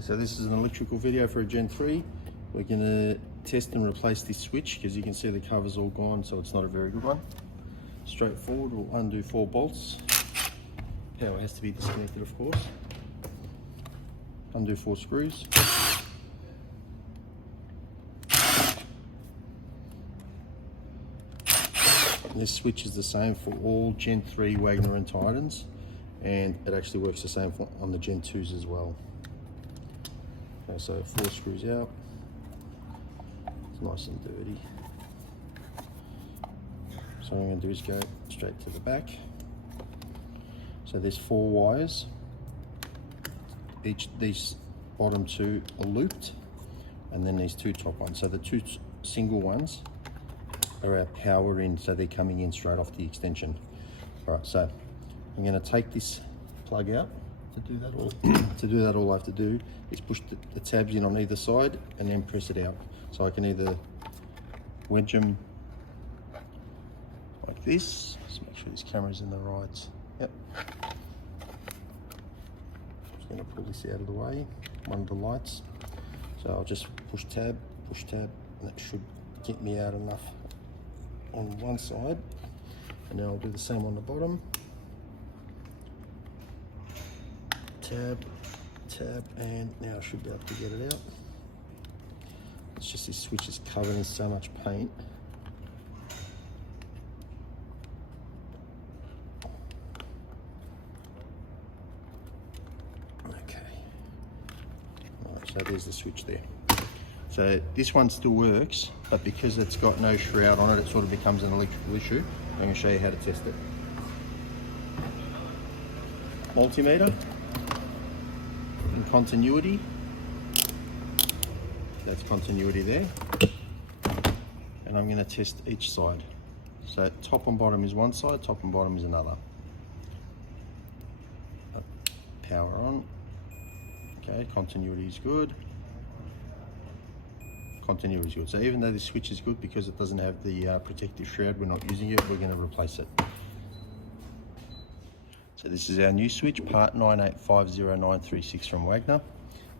So this is an electrical video for a Gen 3. We're going to test and replace this switch because you can see the cover's all gone, so it's not a very good one. Straightforward, we'll undo 4 bolts. Power has to be disconnected, of course. Undo 4 screws. This switch is the same for all Gen 3 Wagner and Titans, and it actually works the same on the Gen 2s as well. Okay, so 4 screws out. It's nice and dirty. So what I'm going to do is go straight to the back. So there's 4 wires. These bottom 2 are looped, and then these 2 top ones. So the 2 single ones are our power in, so they're coming in straight off the extension. All right, so I'm going to take this plug out. To do that, all I have to do is push the tabs in on either side and then press it out. So I can either wedge them like this. Just make sure this camera's in the right. Yep. Just going to pull this out of the way, one of the lights. So I'll just push tab, and that should get me out enough on one side. And then I'll do the same on the bottom. Tab, and now I should be able to get it out. It's just this switch is covered in so much paint. Okay. Alright, so there's the switch there. So this one still works, but because it's got no shroud on it, it sort of becomes an electrical issue. I'm going to show you how to test it. Multimeter. Continuity, that's continuity there, and I'm going to test each side. So top and bottom is one side, top and bottom is another. Power on. Okay, continuity is good. Continuity is good. So even though this switch is good because it doesn't have the protective shroud, we're not using it, we're going to replace it. So this is our new switch, part 9850936 from Wagner.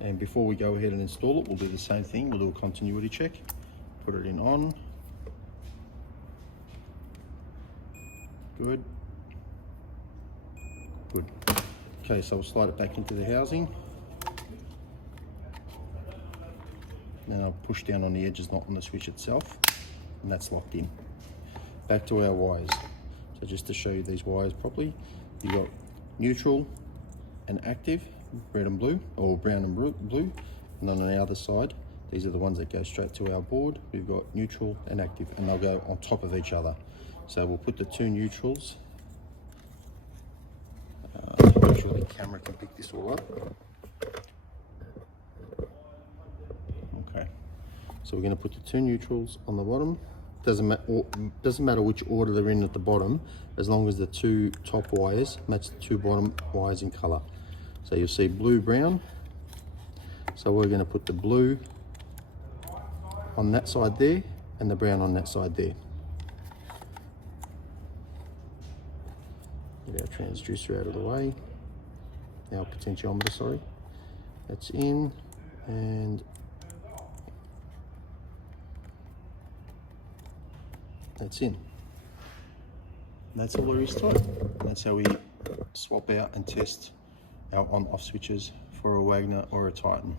And before we go ahead and install it, we'll do the same thing. We'll do a continuity check. Put it in on. Good. Good. Okay, so we'll slide it back into the housing. Now I'll push down on the edges, not on the switch itself. And that's locked in. Back to our wires. So just to show you these wires properly, you've got neutral and active, red and blue, or brown and blue. And on the other side, these are the ones that go straight to our board. We've got neutral and active, and they'll go on top of each other. So we'll put the 2 neutrals. Make sure the camera can pick this all up. Okay, so we're going to put the 2 neutrals on the bottom. Doesn't matter which order they're in at the bottom, as long as the 2 top wires match the 2 bottom wires in color. So you'll see blue, brown. So we're going to put the blue on that side there and the brown on that side there. Get our transducer out of the way. Our potentiometer, sorry. That's in, and that's in. And that's all there is to it. That's how we swap out and test our on-off switches for a Wagner or a Titan.